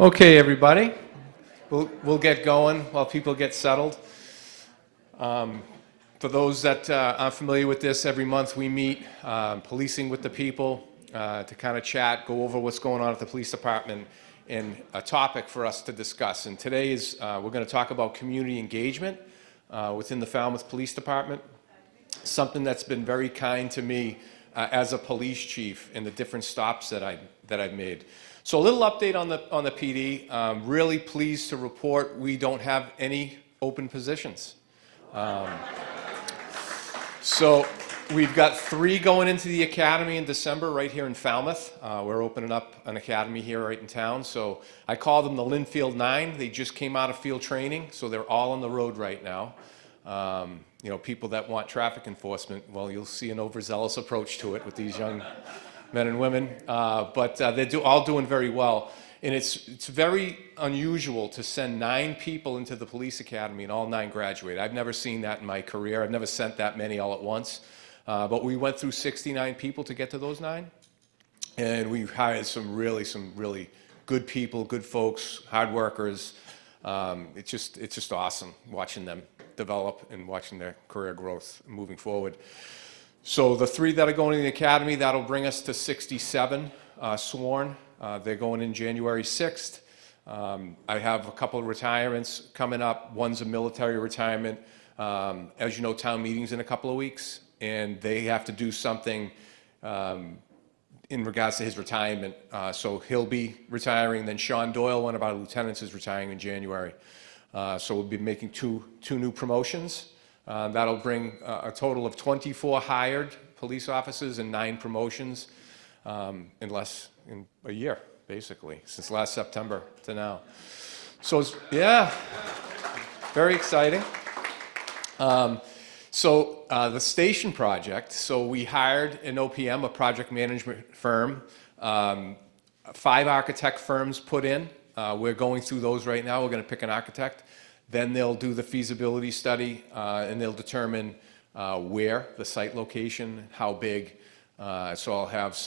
Okay, everybody, we'll get going while people get settled. For those that aren't familiar with this, every month we meet policing with the people to kind of chat, go over what's going on at the police department, and a topic for us to discuss. And today is we're going to talk about community engagement within the Falmouth Police Department, something that's been very kind to me as a police chief in the different stops that I've made. So a little update on the PD. Really pleased to report we don't have any open positions. So we've got 3 going into the academy in December right here in Falmouth. We're opening up an academy here right in town. So I call them the Linfield 9. They just came out of field training, so they're all on the road right now. You know, people that want traffic enforcement, well, you'll see an overzealous approach to it with these young men and women, but they're all doing very well. And it's very unusual to send 9 people into the police academy and all 9 graduate. I've never seen that in my career. I've never sent that many all at once. But we went through 69 people to get to those 9. And we hired some really good people, good folks, hard workers. It's just awesome watching them develop and watching their career growth moving forward. So the 3 that are going to the academy, that'll bring us to 67 sworn. They're going in January 6th. I have a couple of retirements coming up. One's a military retirement. As you know, town meeting's in a couple of weeks, and they have to do something in regards to his retirement. So he'll be retiring. Then Sean Doyle, one of our lieutenants, is retiring in January. So we'll be making two new promotions. That'll bring a total of 24 hired police officers and 9 promotions in a year, basically, since last September to now. So, yeah, very exciting. The station project, so we hired an OPM, a project management firm, 5 architect firms put in. We're going through those right now. We're going to pick an architect. Then they'll do the feasibility study, and they'll determine where, the site location, how big. So I'll have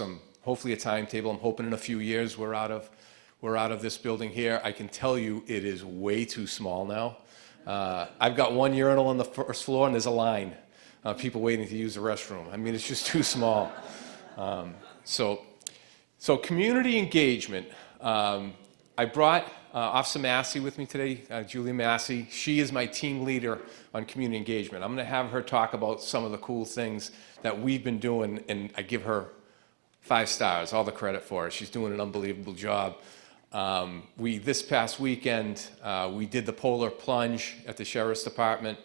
hopefully a timetable. I'm hoping in a few years we're out of this building here. I can tell you it is way too small now. I've got 1 urinal on the first floor, and there's a line. People waiting to use the restroom. I mean, it's just too small. So community engagement. I brought Officer Massi with me today, Julia Massi. She is my team leader on community engagement. I'm going to have her talk about some of the cool things that we've been doing, and I give her 5 stars, all the credit for it. She's doing an unbelievable job. This past weekend, we did the polar plunge at the Sheriff's Department.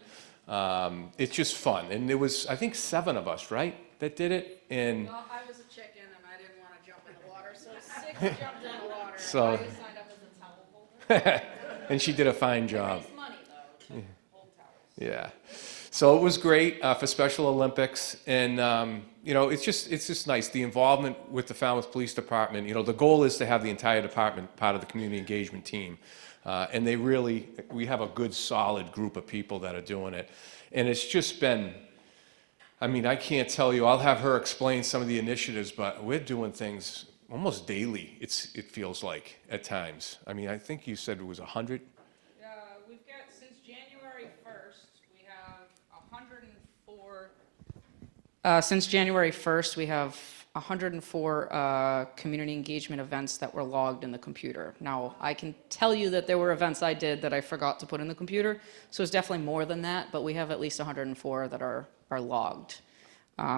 It's just fun, and there was, I think, 7 of us, right, that did it. And well, I was a chicken, and I didn't want to jump in the water, so 6 jumped in the water. So, I signed up as a towel holder. And she did a fine job. It raised money, though, to hold towels. Yeah. So it was great for Special Olympics, and you know, it's just nice, the involvement with the Falmouth Police Department. You know, the goal is to have the entire department part of the community engagement team, and we have a good, solid group of people that are doing it, and it's just been. I mean, I can't tell you. I'll have her explain some of the initiatives, but we're doing things almost daily. It feels like at times. I mean, I think you said it was 100. We've got, since January 1st, we have 104. Since January 1st, we have 104 community engagement events that were logged in the computer. Now, I can tell you that there were events I did that I forgot to put in the computer, so it's definitely more than that, but we have at least 104 that are logged.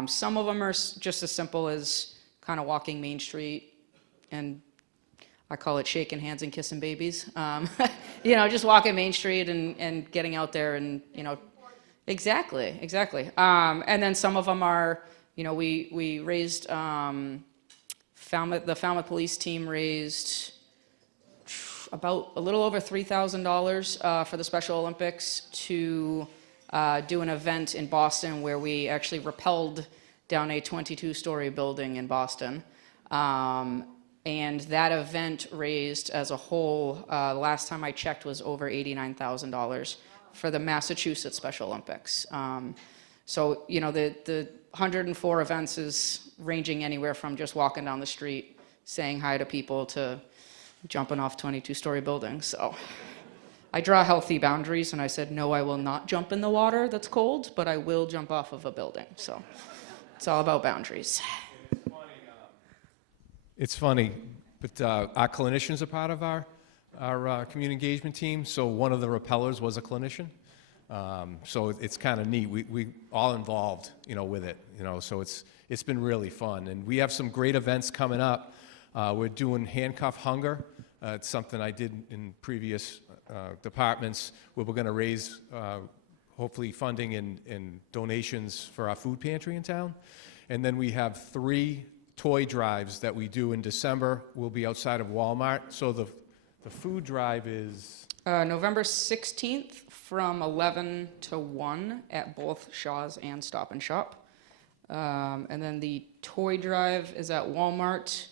Some of them are just as simple as kind of walking Main Street, and I call it shaking hands and kissing babies. You know, just walking Main Street and getting out there and, you know, exactly. And then some of them are, you know, we raised, the Falmouth Police team raised about a little over $3,000 for the Special Olympics to do an event in Boston where we actually rappelled down a 22-story building in Boston. And that event raised as a whole, the last time I checked, was over $89,000 for the Massachusetts Special Olympics. So, you know, the 104 events is ranging anywhere from just walking down the street, saying hi to people, to jumping off 22-story buildings. So I draw healthy boundaries, and I said, no, I will not jump in the water that's cold, but I will jump off of a building. So it's all about boundaries. It's funny, but our clinicians are part of our community engagement team, so one of the rappellers was a clinician. So it's kind of neat. We all involved, with it, so it's been really fun. And we have some great events coming up. We're doing handcuff hunger. It's something I did in previous departments where we're going to raise, hopefully, funding and donations for our food pantry in town. And then we have 3 toy drives that we do in December. We'll be outside of Walmart. So the food drive is November 16th from 11 to 1 at both Shaw's and Stop and Shop. And then the toy drive is at Walmart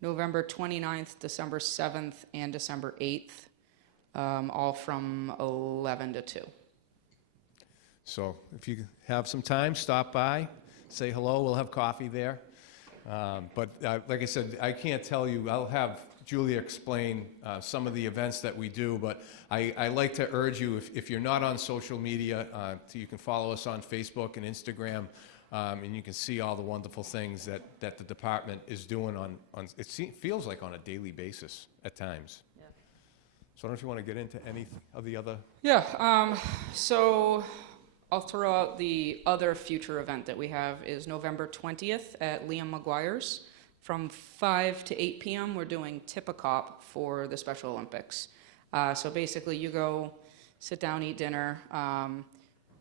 November 29th, December 7th, and December 8th, all from 11 to 2. So if you have some time, stop by, say hello. We'll have coffee there. But like I said, I can't tell you. I'll have Julia explain some of the events that we do, but I like to urge you, if you're not on social media, you can follow us on Facebook and Instagram, and you can see all the wonderful things that the department is doing on it feels like on a daily basis at times. Yeah. So I don't know if you want to get into any of the other... Yeah, so I'll throw out the other future event that we have is November 20th at Liam McGuire's. From 5 to 8 p.m., we're doing Tip-A-Cop for the Special Olympics. So basically, you go, sit down, eat dinner.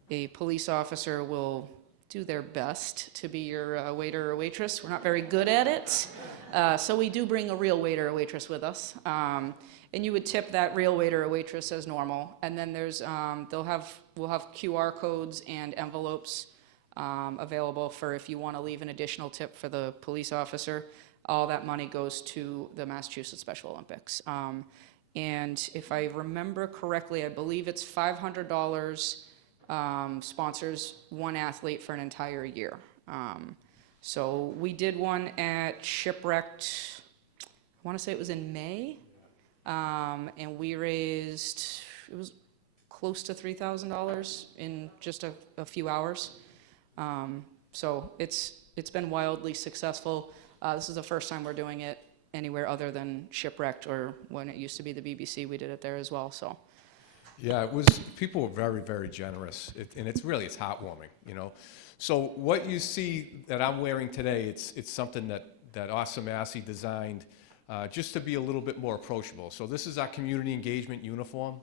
A police officer will do their best to be your waiter or waitress. We're not very good at it. So we do bring a real waiter or waitress with us. And you would tip that real waiter or waitress as normal. And then there's, we'll have QR codes and envelopes available for if you want to leave an additional tip for the police officer. All that money goes to the Massachusetts Special Olympics. And if I remember correctly, I believe it's $500 sponsors one athlete for an entire year. So we did one at Shipwrecked, I want to say it was in May, and we raised, it was close to $3,000 in just a few hours. So it's been wildly successful. This is the first time we're doing it anywhere other than Shipwrecked, or when it used to be the BBC, we did it there as well. So, yeah, people were very, very generous, and it's heartwarming, So what you see that I'm wearing today, it's something that Officer Massi designed just to be a little bit more approachable. So this is our community engagement uniform,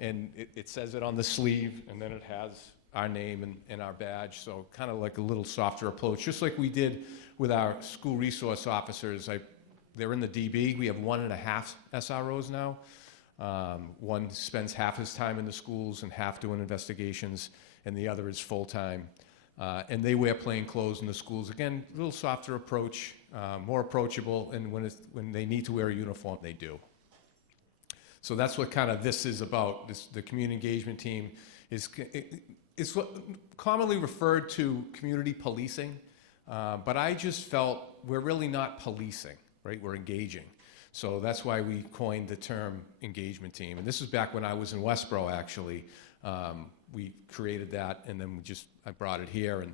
and it says it on the sleeve, and then it has our name and our badge, so kind of like a little softer approach, just like we did with our school resource officers. They're in the DB. We have 1.5 SROs now. One spends half his time in the schools and half doing investigations, and the other is full-time. And they wear plain clothes in the schools. Again, a little softer approach, more approachable, and when they need to wear a uniform, they do. So that's what kind of this is about. The community engagement team is what commonly referred to community policing, but I just felt we're really not policing, right? We're engaging. So that's why we coined the term engagement team. And this was back when I was in Westboro, actually. We created that, and then I brought it here, and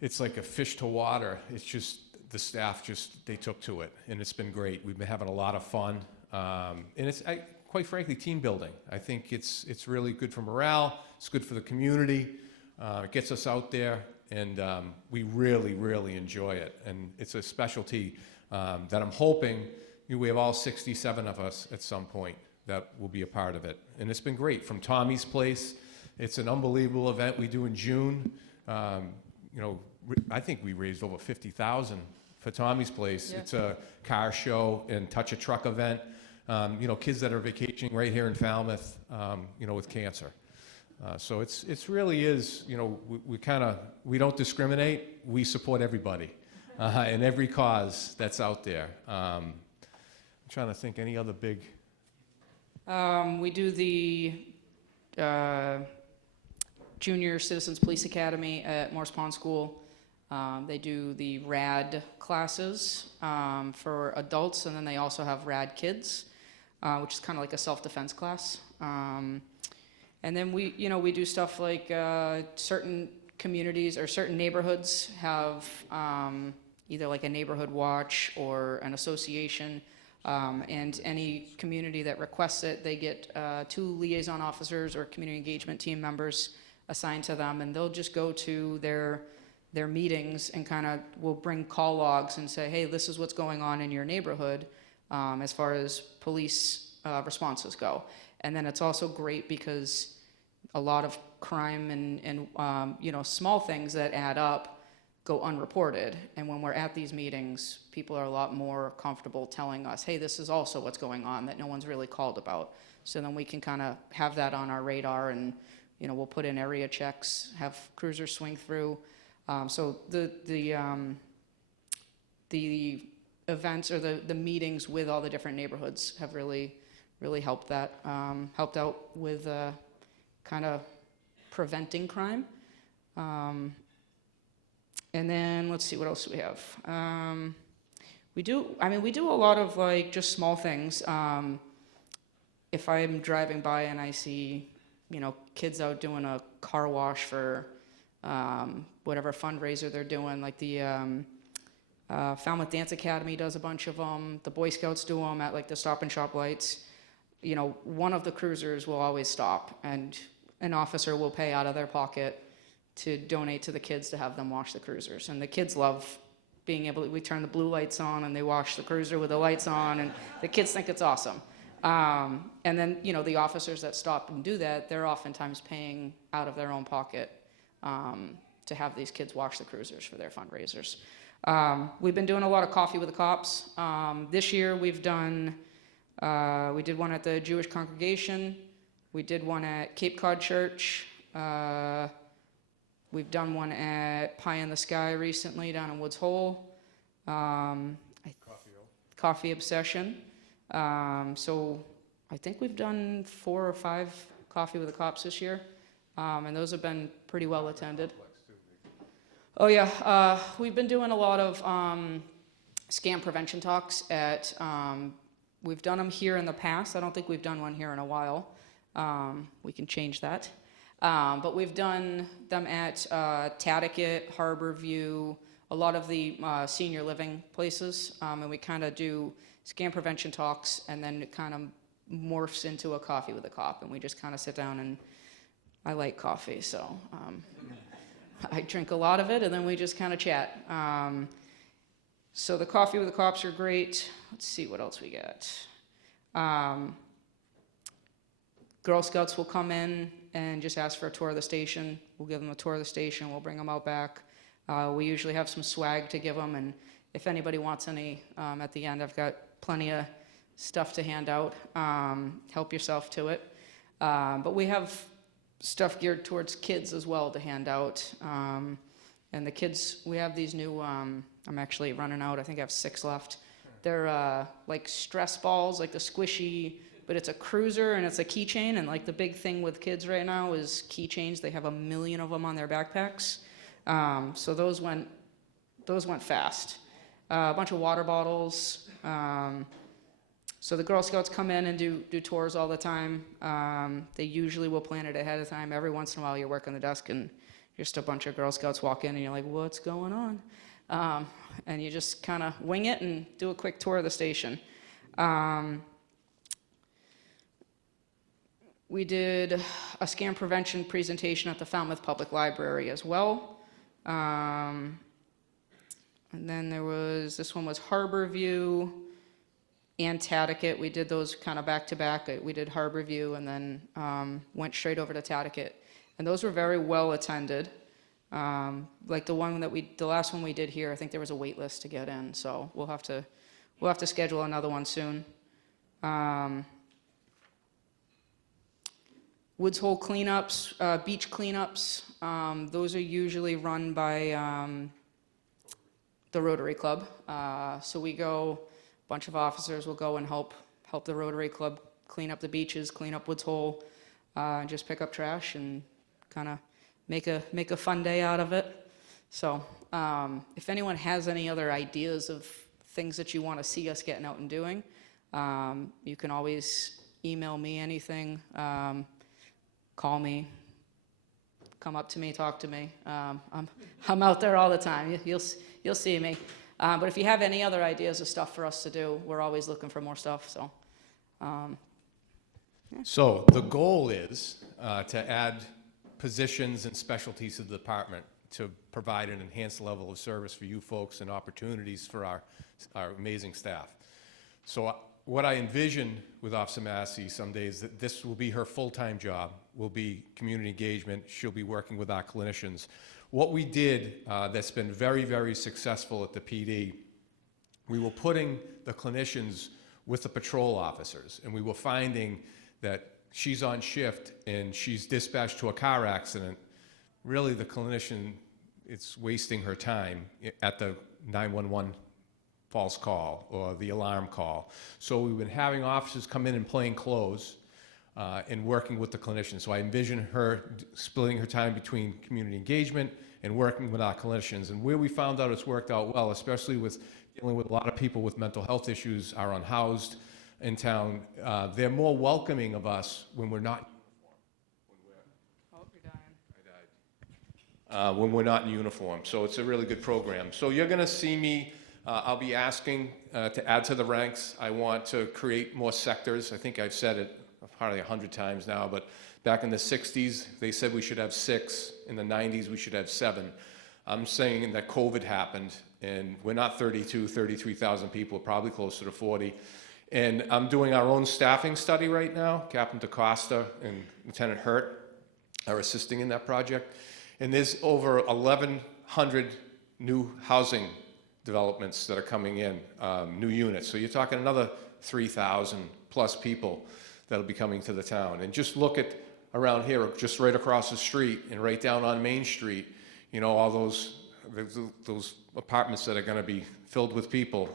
it's like a fish to water. It's just, the staff they took to it, and it's been great. We've been having a lot of fun, and it's, quite frankly, team building. I think it's really good for morale. It's good for the community. It gets us out there, and we really, really enjoy it. And it's a specialty that I'm hoping we have all 67 of us at some point that will be a part of it. And it's been great. From Tommy's Place, it's an unbelievable event we do in June. I think we raised over $50,000 for Tommy's Place. Yeah. It's a car show and touch a truck event. Kids that are vacationing right here in Falmouth, with cancer. So it's really is, we don't discriminate. We support everybody and every cause that's out there. I'm trying to think any other big. We do the Junior Citizens Police Academy at Morse Pond School. They do the RAD classes for adults, and then they also have RAD Kids, which is kind of like a self-defense class. And then we do stuff like certain communities or certain neighborhoods have either like a neighborhood watch or an association, and any community that requests it, they get 2 liaison officers or community engagement team members assigned to them, and they'll just go to their meetings and kind of will bring call logs and say, hey, this is what's going on in your neighborhood as far as police responses go. And then it's also great because a lot of crime and small things that add up go unreported. And when we're at these meetings, people are a lot more comfortable telling us, hey, this is also what's going on that no one's really called about. So then we can kind of have that on our radar, and we'll put in area checks, have cruisers swing through. So the events or the meetings with all the different neighborhoods have really helped out with kind of preventing crime. And then let's see what else we have. We do a lot of like just small things. If I'm driving by and I see kids out doing a car wash for whatever fundraiser they're doing, like the Falmouth Dance Academy does a bunch of them. The Boy Scouts do them at like the Stop and Shop lights. One of the cruisers will always stop, and an officer will pay out of their pocket to donate to the kids to have them wash the cruisers. And the kids love being able to, we turn the blue lights on and they wash the cruiser with the lights on, and the kids think it's awesome. And then, the officers that stop and do that, they're oftentimes paying out of their own pocket to have these kids wash the cruisers for their fundraisers. We've been doing a lot of coffee with the cops. This year we've done, we did one at the Jewish congregation. We did one at Cape Cod Church. We've done one at Pie in the Sky recently down in Woods Hole. Coffee Obsession. So I think we've done 4 or 5 Coffee with the Cops this year. And those have been pretty well attended. Oh yeah, we've been doing a lot of scam prevention talks at, we've done them here in the past. I don't think we've done one here in a while. We can change that. But we've done them at Tatticket, Harborview, a lot of the senior living places, and we kind of do scam prevention talks, and then it kind of morphs into a coffee with a cop, and we just kind of sit down, and I like coffee, so I drink a lot of it, and then we just kind of chat. So the coffee with the cops are great. Let's see what else we got. Girl Scouts will come in and just ask for a tour of the station. We'll give them a tour of the station. We'll bring them out back. We usually have some swag to give them, and if anybody wants any, at the end, I've got plenty of stuff to hand out. Help yourself to it. But we have stuff geared towards kids as well to hand out. And the kids, we have these new, I'm actually running out. I think I have 6 left. They're like stress balls, like the squishy, but it's a cruiser and it's a keychain, and like the big thing with kids right now is keychains. They have 1 million of them on their backpacks. So those went fast. A bunch of water bottles. So the Girl Scouts come in and do tours all the time. They usually will plan it ahead of time. Every once in a while you're working the desk and just a bunch of Girl Scouts walk in and you're like, what's going on? And you just kind of wing it and do a quick tour of the station. We did a scam prevention presentation at the Falmouth Public Library as well. And then this one was Harborview and Tatticket. We did those kind of back to back. We did Harborview and then went straight over to Tatticket. And those were very well attended. Like the last one we did here, I think there was a wait list to get in. So we'll have to schedule another one soon. Woods Hole cleanups, beach cleanups, those are usually run by the Rotary Club. So we go, a bunch of officers will go and help the Rotary Club clean up the beaches, clean up Woods Hole, and just pick up trash and kind of make a fun day out of it. So If anyone has any other ideas of things that you want to see us getting out and doing, you can always email me anything, call me, come up to me, talk to me. I'm out there all the time. You'll see me. But if you have any other ideas of stuff for us to do, we're always looking for more stuff. So. So the goal is to add positions and specialties to the department to provide an enhanced level of service for you folks and opportunities for our amazing staff. So what I envision with Officer Massi someday is that this will be her full-time job, will be community engagement. She'll be working with our clinicians. What we did that's been very, very successful at the PD, we were putting the clinicians with the patrol officers, and we were finding that she's on shift and she's dispatched to a car accident. Really, the clinician, it's wasting her time at the 911 false call or the alarm call. So we've been having officers come in plain clothes and working with the clinicians. So I envision her splitting her time between community engagement and working with our clinicians. And where we found out it's worked out well, especially with dealing with a lot of people with mental health issues, are unhoused in town, they're more welcoming of us when we're not when we're not in uniform. So it's a really good program. So you're going to see me, I'll be asking to add to the ranks. I want to create more sectors. I think I've said it probably 100 times now, but back in the 60s, they said we should have 6. In the 90s, we should have 7. I'm saying that COVID happened, and we're not 33,000 people, we're probably closer to 40. And I'm doing our own staffing study right now. Captain DaCosta and Lieutenant Hurt are assisting in that project. And there's over 1,100 new housing developments that are coming in, new units. So you're talking another 3,000 plus people that'll be coming to the town. And just look at around here, just right across the street and right down on Main Street, you know, all those apartments that are going to be filled with people.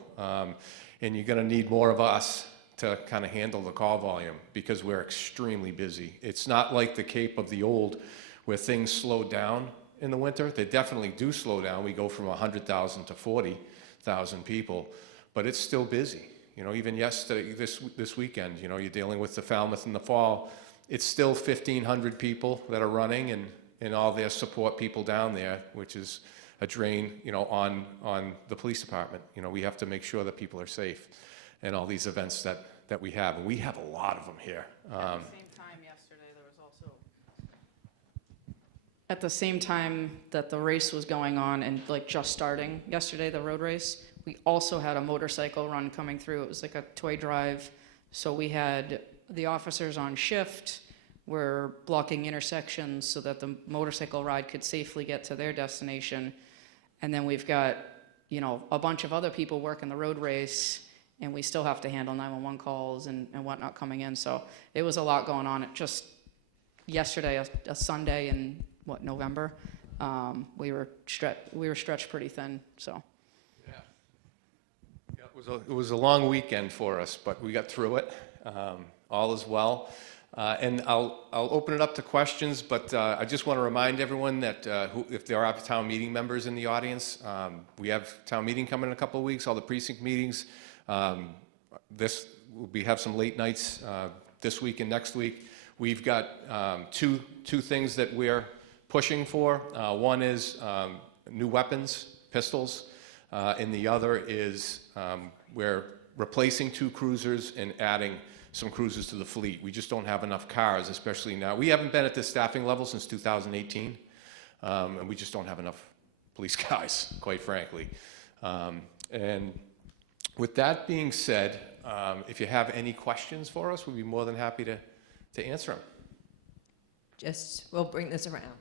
And you're going to need more of us to kind of handle the call volume because we're extremely busy. It's not like the Cape of the old where things slow down in the winter. They definitely do slow down. We go from 100,000 to 40,000 people, but it's still busy. You know, even yesterday, this weekend, you know, you're dealing with the Falmouth in the fall. It's still 1,500 people that are running and all their support people down there, which is a drain, you know, on the police department. You know, we have to make sure that people are safe and all these events that we have. And we have a lot of them here. At the same time yesterday, there was also... At the same time that the race was going on and like just starting yesterday, the road race, we also had a motorcycle run coming through. It was like a toy drive. So we had the officers on shift. We're blocking intersections so that the motorcycle ride could safely get to their destination. And then we've got, you know, a bunch of other people working the road race, and we still have to handle 911 calls and whatnot coming in. So it was a lot going on. It just yesterday, a Sunday in November, we were stretched pretty thin. So yeah, it was a long weekend for us, but we got through it. All is well. And I'll open it up to questions, but I just want to remind everyone that if there are town meeting members in the audience, we have town meeting coming in a couple of weeks, all the precinct meetings. We have some late nights this week and next week. We've got two things that we're pushing for. One is new weapons, pistols, and the other is we're replacing 2 cruisers and adding some cruisers to the fleet. We just don't have enough cars, especially now. We haven't been at this staffing level since 2018, and we just don't have enough police guys, quite frankly. And with that being said, if you have any questions for us, we'd be more than happy to answer them. We'll bring this around.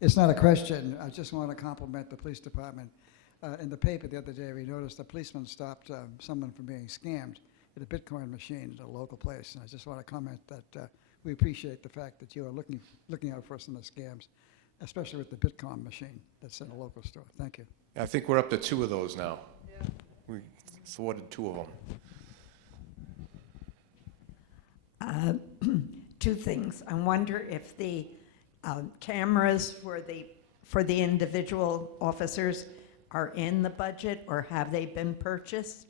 It's not a question. I just want to compliment the police department. In the paper the other day, we noticed a policeman stopped someone from being scammed at a Bitcoin machine at a local place. And I just want to comment that we appreciate the fact that you are looking out for us in the scams, especially with the Bitcoin machine that's in a local store. Thank you. I think we're up to 2 of those now. yeah. thwarted 2 of them. Two things. I wonder if the cameras for the individual officers are in the budget, or have they been purchased?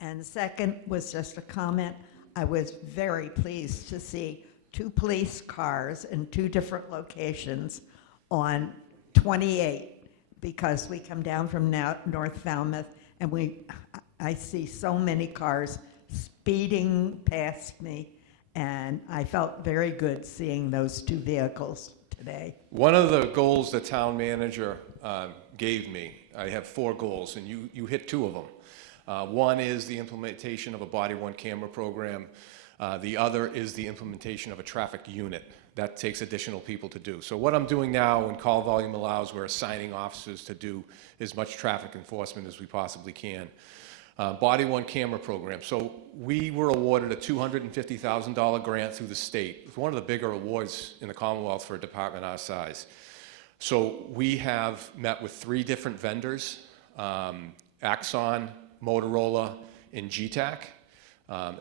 And second was just a comment. I was very pleased to see 2 police cars in 2 different locations on 28, because we come down from North Falmouth, and I see so many cars speeding past me, and I felt very good seeing those 2 vehicles today. One of the goals the town manager gave me, I have 4 goals, and you hit 2 of them. One is the implementation of a body-worn camera program. The other is the implementation of a traffic unit. That takes additional people to do. So what I'm doing now, when call volume allows, we're assigning officers to do as much traffic enforcement as we possibly can. Body-worn camera program. So we were awarded a $250,000 grant through the state. It's one of the bigger awards in the Commonwealth for a department our size. So we have met with 3 different vendors, Axon, Motorola, and GTAC.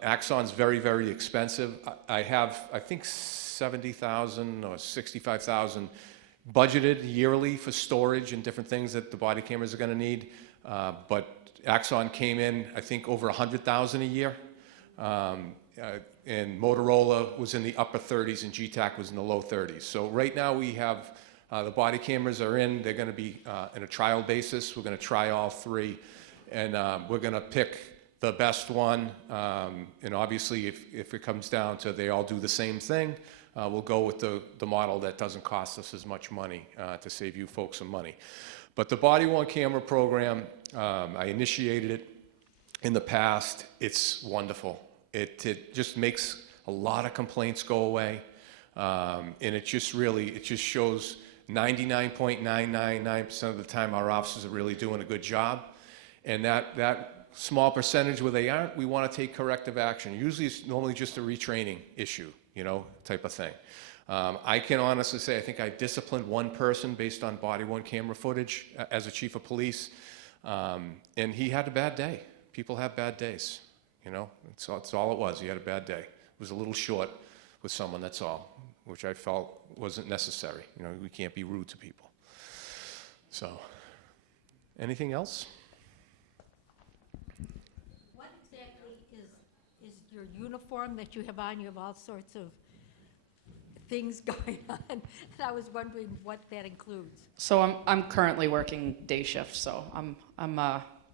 Axon's very, very expensive. I have, I think, $70,000 or $65,000 budgeted yearly for storage and different things that the body cameras are going to need. But Axon came in, I think, over $100,000 a year. And Motorola was in the upper 30s and GTAC was in the low 30s. So right now we have, the body cameras are in. They're going to be in a trial basis. We're going to try all 3. And we're going to pick the best one. And obviously, if it comes down to they all do the same thing, we'll go with the model that doesn't cost us as much money to save you folks some money. But the body-worn camera program, I initiated it in the past. It's wonderful. It just makes a lot of complaints go away. And it just shows 99.999% of the time our officers are really doing a good job. And that small percentage where they aren't, we want to take corrective action. Usually it's normally just a retraining issue, type of thing. I can honestly say I think I disciplined 1 person based on body-worn camera footage as a chief of police, and he had a bad day. People have bad days, It's all it was. He had a bad day. It was a little short with someone, that's all, which I felt wasn't necessary. We can't be rude to people. So, anything else? What exactly is your uniform that you have on? You have all sorts of things going on, and I was wondering what that includes. So I'm currently working day shift, so I'm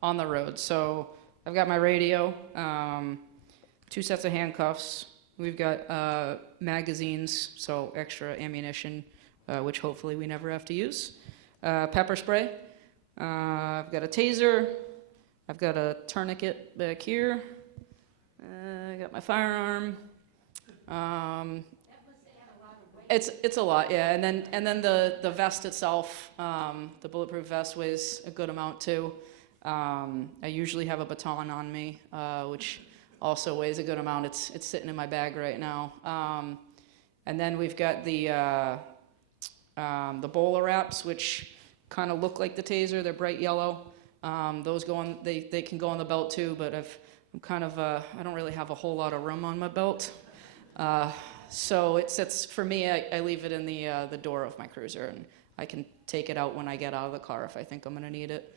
on the road. So I've got my radio, 2 sets of handcuffs. We've got magazines, so extra ammunition, which hopefully we never have to use. Pepper spray. I've got a taser. I've got a tourniquet back here. I got my firearm. It's a lot, yeah. And then the vest itself, the bulletproof vest weighs a good amount too. I usually have a baton on me, which also weighs a good amount. It's sitting in my bag right now. And then we've got the bowler wraps, which kind of look like the taser. They're bright yellow. Those go on. They can go on the belt too, but I'm kind of I don't really have a whole lot of room on my belt. So it sits, for me, I leave it in the door of my cruiser, and I can take it out when I get out of the car if I think I'm going to need it.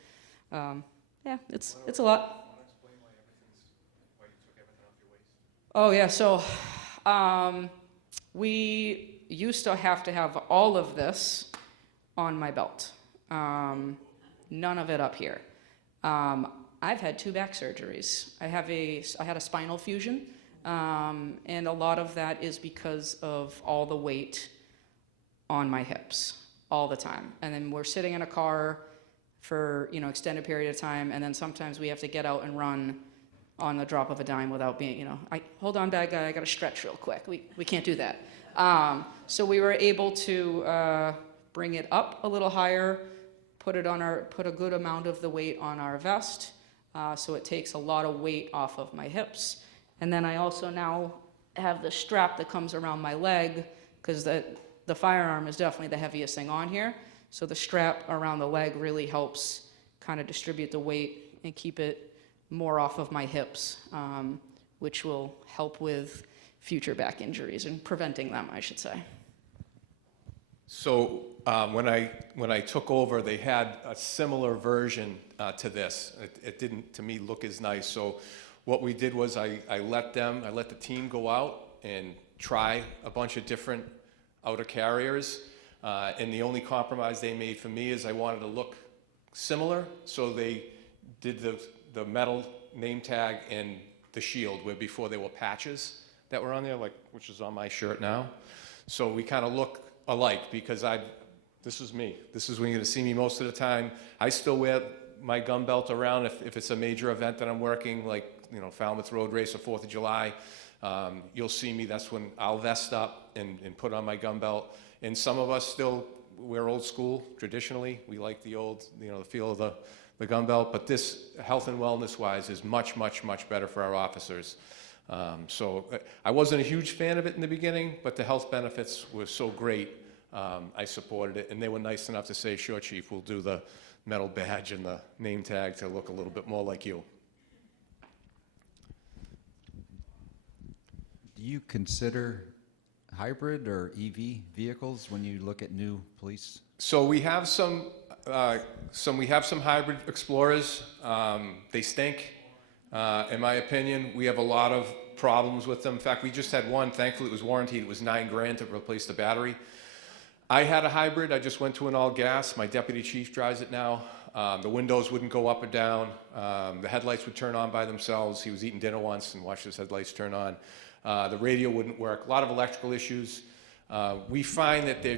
Yeah, it's a lot. Want to explain why you took everything off your waist? Oh, yeah, so we used to have all of this on my belt. None of it up here. I've had 2 back surgeries. I had a spinal fusion. And a lot of that is because of all the weight on my hips all the time. And then we're sitting in a car for, extended period of time, and then sometimes we have to get out and run on the drop of a dime without being, hold on, bad guy, I gotta stretch real quick. We can't do that. So we were able to bring it up a little higher, put a good amount of the weight on our vest, so it takes a lot of weight off of my hips. And then I also now have the strap that comes around my leg, because the firearm is definitely the heaviest thing on here. So the strap around the leg really helps kind of distribute the weight and keep it more off of my hips, which will help with future back injuries and preventing them, I should say. So when I took over, they had a similar version to this. It didn't, to me, look as nice. So what we did was I let the team go out and try a bunch of different outer carriers. And the only compromise they made for me is I wanted to look similar. So they did the metal name tag and the shield, where before they were patches that were on there, like which is on my shirt now. So we kind of look alike because this is me. This is when you're going to see me most of the time. I still wear my gun belt around if it's a major event that I'm working, like Falmouth Road Race or 4th of July. You'll see me. That's when I'll vest up and put on my gun belt. And some of us still wear old school traditionally. We like the old, the feel of the gun belt. But this, health and wellness wise, is much, much, much better for our officers. So I wasn't a huge fan of it in the beginning, but the health benefits were so great, I supported it. And they were nice enough to say, sure, Chief, we'll do the metal badge and the name tag to look a little bit more like you. Do you consider hybrid or EV vehicles when you look at new police? So we have some hybrid Explorers. They stink. In my opinion, we have a lot of problems with them. In fact, we just had one. Thankfully, it was warranted. It was $9,000 to replace the battery. I had a hybrid. I just went to an all gas. My deputy chief drives it now. The windows wouldn't go up or down. The headlights would turn on by themselves. He was eating dinner once and watched his headlights turn on. The radio wouldn't work. A lot of electrical issues. We find that they're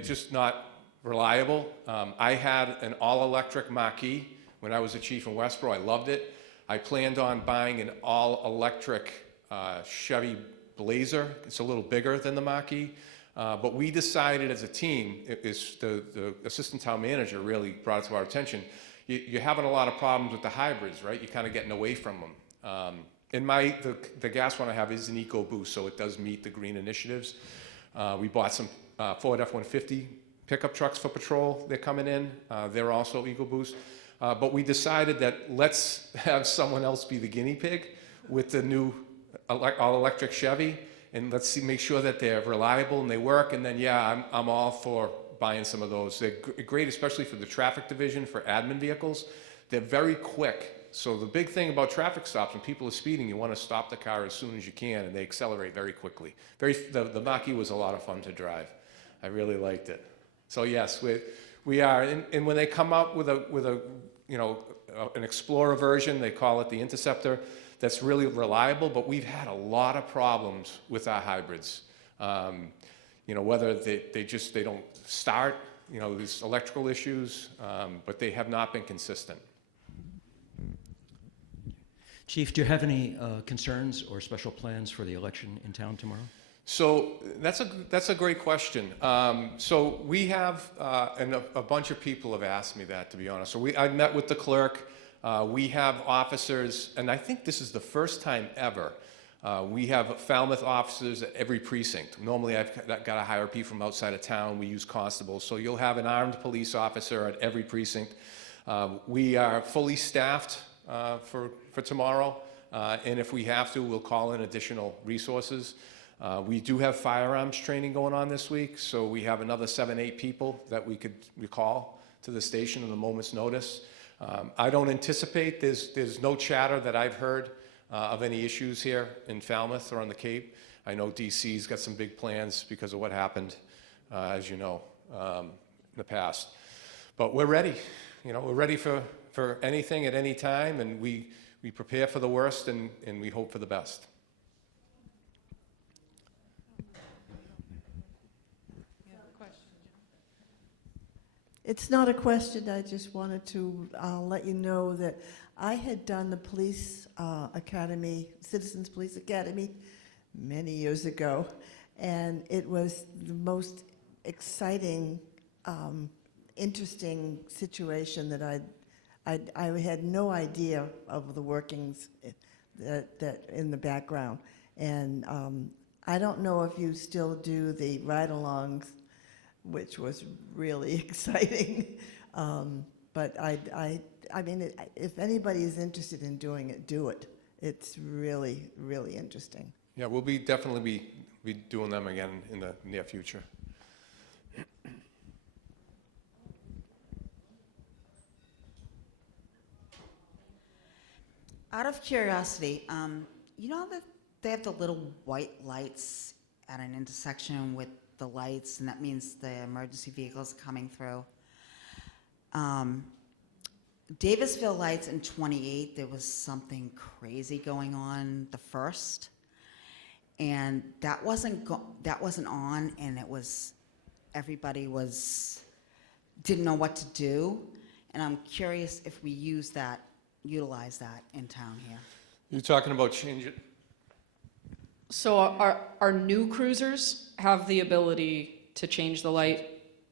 just not reliable. I had an all-electric Mach-E when I was a chief in Westboro. I loved it. I planned on buying an all-electric Chevy Blazer. It's a little bigger than the Mach-E. But we decided as a team, the assistant town manager really brought it to our attention, you're having a lot of problems with the hybrids, right? You're kind of getting away from them. And the gas one I have is an EcoBoost, so it does meet the green initiatives. We bought some Ford F-150 pickup trucks for patrol. They're coming in. They're also EcoBoost. But we decided that let's have someone else be the guinea pig with the new all-electric Chevy, and let's make sure that they're reliable and they work. And then, yeah, I'm all for buying some of those. They're great, especially for the traffic division, for admin vehicles. They're very quick. So the big thing about traffic stops, when people are speeding, you want to stop the car as soon as you can, and they accelerate very quickly. The Mach-E was a lot of fun to drive. I really liked it. So yes, we are. And when they come out with an Explorer version, they call it the Interceptor. That's really reliable, but we've had a lot of problems with our hybrids. Whether they don't start, there's electrical issues, but they have not been consistent. Chief, do you have any concerns or special plans for the election in town tomorrow? So that's a great question. So we have, and a bunch of people have asked me that, to be honest. So I met with the clerk. We have officers, and I think this is the first time ever, we have Falmouth officers at every precinct. Normally I've got to hire people from outside of town. We use constables. So you'll have an armed police officer at every precinct. We are fully staffed for tomorrow, and if we have to, we'll call in additional resources. We do have firearms training going on this week, so we have another 7-8 people that we could recall to the station at a moment's notice. I don't anticipate, there's no chatter that I've heard of any issues here in Falmouth or on the Cape. I know DC's got some big plans because of what happened, as you know, in the past. But we're ready. We're ready for anything at any time, and we prepare for the worst and we hope for the best. It's not a question. I just wanted to let you know that I had done the police academy, Citizens Police Academy, many years ago, and it was the most exciting, interesting situation that I had no idea of the workings that in the background. And I don't know if you still do the ride-alongs, which was really exciting. But I mean, if anybody is interested in doing it, do it. It's really, really interesting. Yeah, we'll definitely be doing them again in the near future. Out of curiosity, you know that they have the little white lights at an intersection with the lights, and that means the emergency vehicles coming through. Davisville lights in 28, there was something crazy going on the first, and that wasn't on, and everybody didn't know what to do, and I'm curious if we utilize that in town here. You're talking about changing. So our new cruisers have the ability to change the light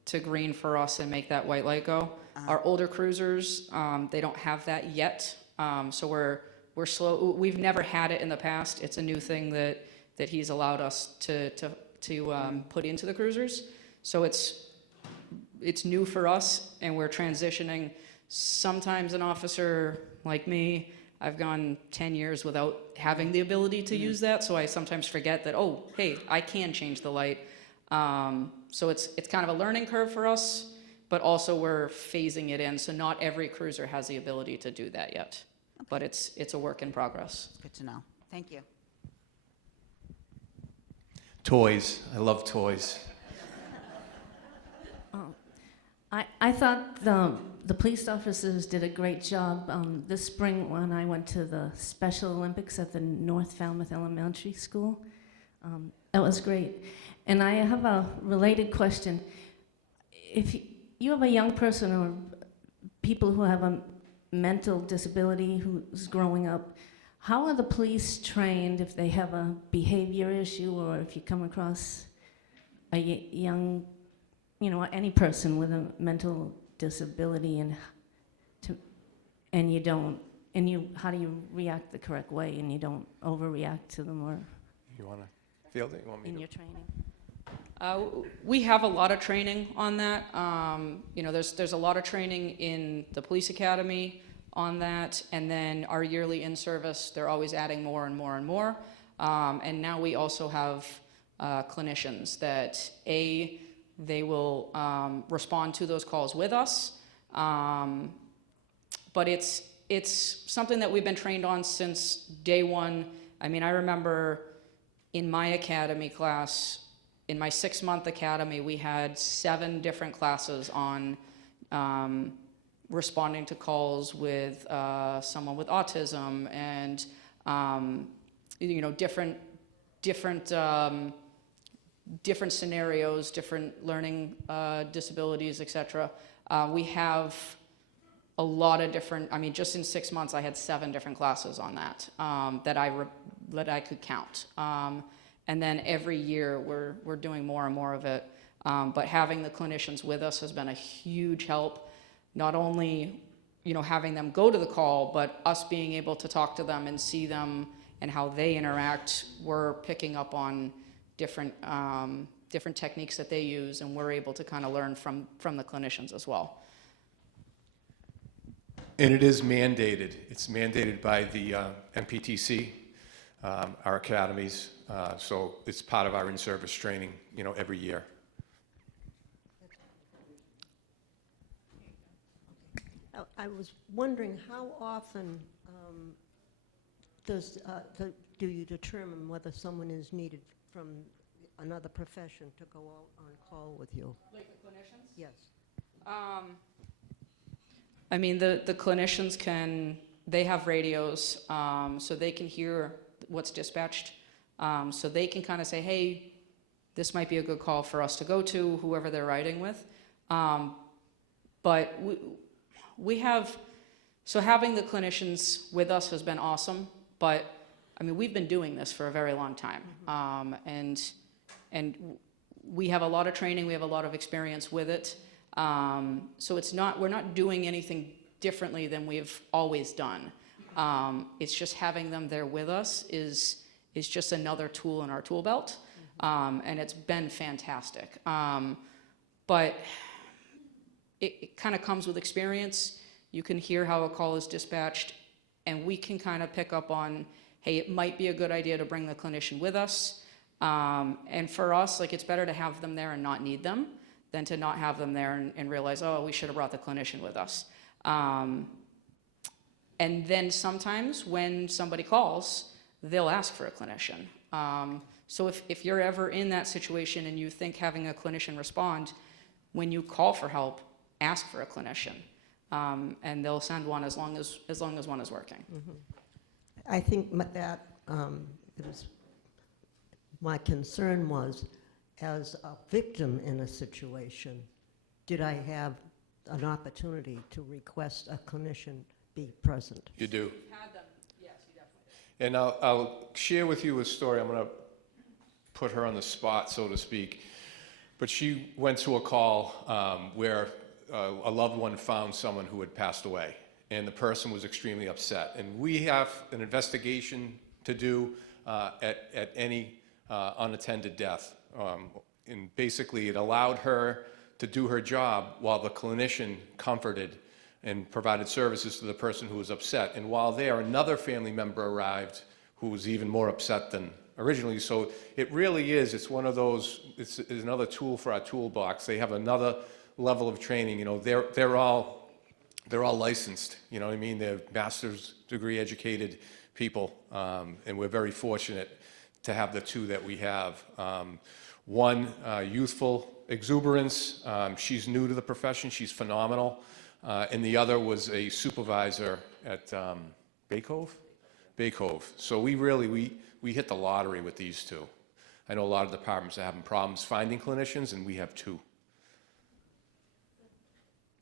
to green for us and make that white light go. Our older cruisers, they don't have that yet. So we're slow. We've never had it in the past. It's a new thing that he's allowed us to put into the cruisers. So it's new for us, and we're transitioning. Sometimes an officer like me, I've gone 10 years without having the ability to use that, so I sometimes forget that, oh, hey, I can change the light. So it's kind of a learning curve for us, but also we're phasing it in, so not every cruiser has the ability to do that yet. But it's a work in progress. Good to know. Thank you. Toys. I love toys. I thought the police officers did a great job this spring when I went to the Special Olympics at the North Falmouth Elementary School. That was great. And I have a related question. If you have a young person or people who have a mental disability who's growing up, how are the police trained if they have a behavior issue, or if you come across a young, any person with a mental disability, how do you react the correct way and you don't overreact to them, or You want to field it? You want me in to? your training? We have a lot of training on that. There's a lot of training in the police academy on that, and then our yearly in-service, they're always adding more and more and more. And now we also have clinicians that, they will respond to those calls with us. But it's something that we've been trained on since day one. I mean, I remember in my academy class, in my 6-month academy, we had 7 different classes on responding to calls with someone with autism and different scenarios, different learning disabilities, etc. We have a lot of different. I mean, just in 6 months, I had 7 different classes on that that I could count. And then every year we're doing more and more of it. But having the clinicians with us has been a huge help. Not only having them go to the call, but us being able to talk to them and see them and how they interact. We're picking up on different techniques that they use, and we're able to kind of learn from the clinicians as well. And it is mandated. It's mandated by the MPTC, our academies. So it's part of our in-service training, every year. I was wondering how often do you determine whether someone is needed from another profession to go out on call with you? Like the clinicians? Yes. I mean, the clinicians they have radios, so they can hear what's dispatched. So they can kind of say, hey, this might be a good call for us to go to, whoever they're riding with. But we have, so having the clinicians with us has been awesome, but I mean, we've been doing this for a very long time. And we have a lot of training, we have a lot of experience with it. So we're not doing anything differently than we've always done. It's just having them there with us is just another tool in our tool belt. And it's been fantastic. But it kind of comes with experience. You can hear how a call is dispatched, and we can kind of pick up on, hey, it might be a good idea to bring the clinician with us. And for us, like, it's better to have them there and not need them than to not have them there and realize, oh, we should have brought the clinician with us. And then sometimes when somebody calls, they'll ask for a clinician. So if you're ever in that situation and you think having a clinician respond, when you call for help, ask for a clinician. And they'll send one as long as one is working. I think that it was, my concern was, as a victim in a situation, did I have an opportunity to request a clinician be present? You do. Had them, yes, you definitely. And I'll share with you a story. I'm going to put her on the spot, so to speak. But she went to a call where a loved one found someone who had passed away, and the person was extremely upset. And we have an investigation to do at any unattended death. And basically, it allowed her to do her job while the clinician comforted and provided services to the person who was upset. And while there, another family member arrived who was even more upset than originally. So it really is, it's one of those, it's another tool for our toolbox. They have another level of training. You know, they're all licensed, you know what I mean? They're master's degree educated people, and we're very fortunate to have the two that we have. One, youthful exuberance. She's new to the profession. She's phenomenal. And the other was a supervisor at Bay Cove? Bay Cove. So we really hit the lottery with these two. I know a lot of departments are having problems finding clinicians, and we have two.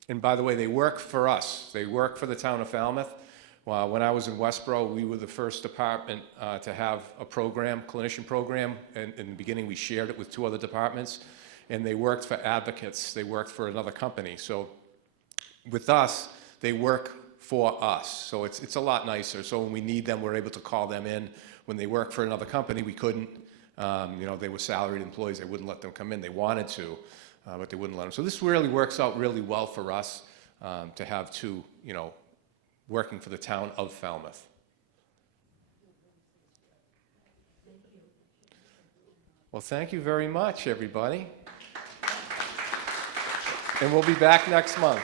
And by the way, they work for us. They work for the town of Falmouth. When I was in Westboro, we were the first department to have a program, clinician program. And in the beginning, we shared it with two other departments. And they worked for advocates. They worked for another company. So with us, they work for us. So it's a lot nicer. So when we need them, we're able to call them in. When they work for another company, we couldn't. You know, they were salaried employees. They wouldn't let them come in. They wanted to, but they wouldn't let them. So this really works out really well for us to have two, you know, working for the town of Falmouth. Well, thank you very much, everybody. And we'll be back next month.